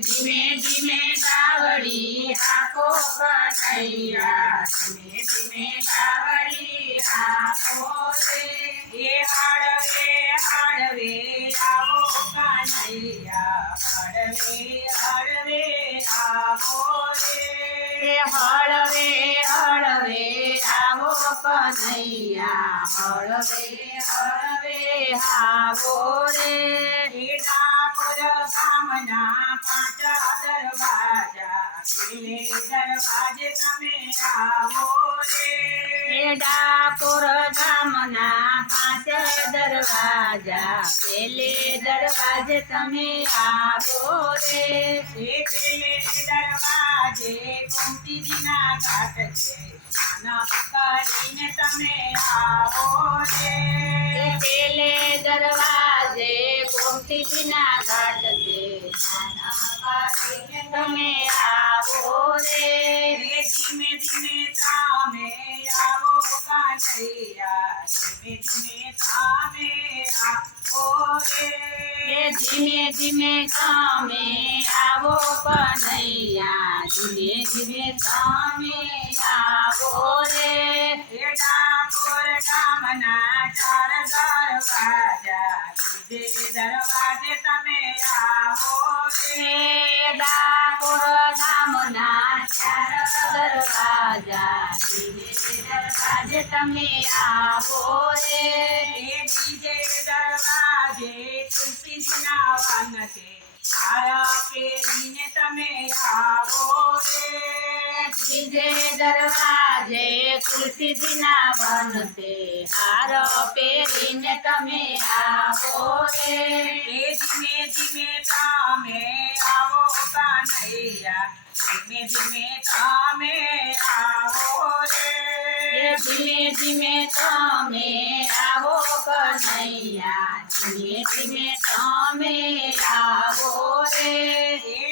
ધીમે ધીમે કાવડી હાકો કનૈયા ધીમે ધીમે કાવડી રે એ હાડવે હાડવે આવો કનૈયા હાડવે હળવે આવો રે હાડવે હાડવે આવો કનૈયા હળવે હળવે આવો રે ડાકોર ગામના पहुँचा दरवाज़ा पीले दरवाजे का मेरा मोरे डाकोर गामना पाँच दरवाज़ा पहले दरवाजे का मेरा बोरे दरवाजे कुंती दिना घाट से खाना करीने तमें आवोरे पहले दरवाजे कुंती दिना घाट में आवो रे धीमे धीमे तामे आवो कान्हैया धीमे धीमे तामे आवो रे आवो कन्हैया धीमे धीमे तामे आवो रे डाकोर दरवाज़ा दरवाजे तमें दरवाज़ा दरवाजे तमे आवो रे डीजे दरवाजे तुलसी दिनावन के आया के लीने तमे आवो रे डीजे दरवाजे तुलसी दिनावन से आरो पे लीने तमे आवो रे। धीमे धीमे ધીમે ધીમે તમે આવો કનૈયા ધીમે ધીમે તમે આવો રે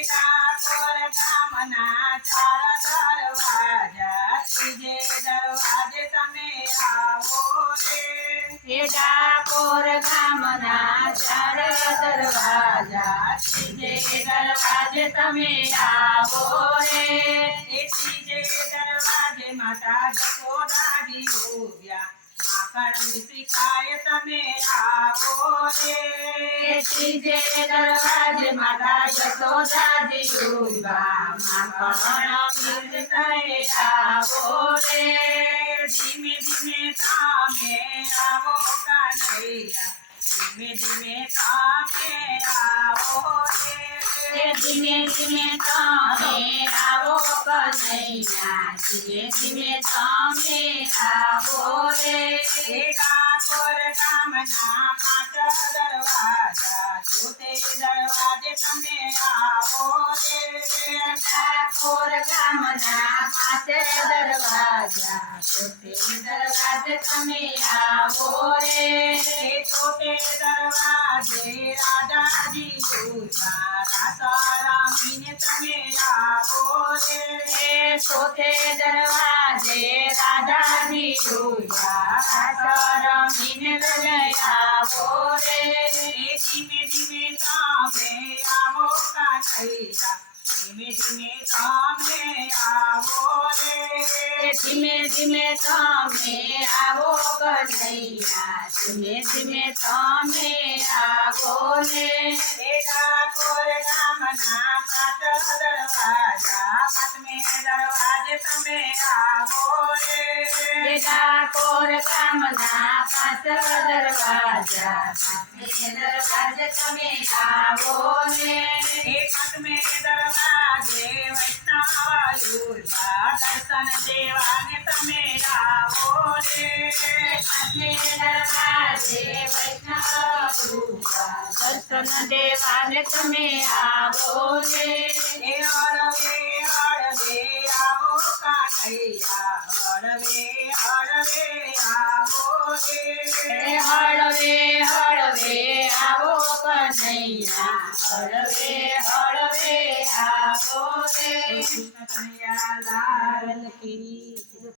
ડાકોર ગામના ચાર દરવાજા ત્રીજે દરવાજે તમે આવો રે ડાકોર ગામના ચાર દરવાજા ત્રીજે દરવાજે તમે આવો રે એ દરવાજે માતા જશોદાજી ઊભા માખણ શીખાય આવો રે. ધીમે ધીમે તમે આવો કાનૈયા ધીમે ધીમે તમે આવો રે. ધીમે ધીમે તમે આવો કનૈયા ધીમે ધીમે તમે આવો રે. ગામના ચોથે ठाकुर कमना पाते दरवाज़ा, छोटे दरवाजे कमैया बोरे छोटे दरवाजे राजा जी राधा रामी ने तमेरा छोटे दरवाजे राधा जी भैया धीमे धीमे सामने आवो रे धीमे धीमे सामने आवो कन्हैया धीमे धीमे सामने आवो रे तेरा कोर सामना पाट दरवाज़ा पाट में दरवाजे समय आवो रे तेरा कोर सामना पाट दरवाज़ा पाट में दरवाजे समय आवो रे દેવાને તમે આવો રે હળવે હળવે આવો કાનૈયા હળવે હળવે આવો રે હળવે હળવે આવો કનૈયા હળવે હળવે આવો રે કનૈયા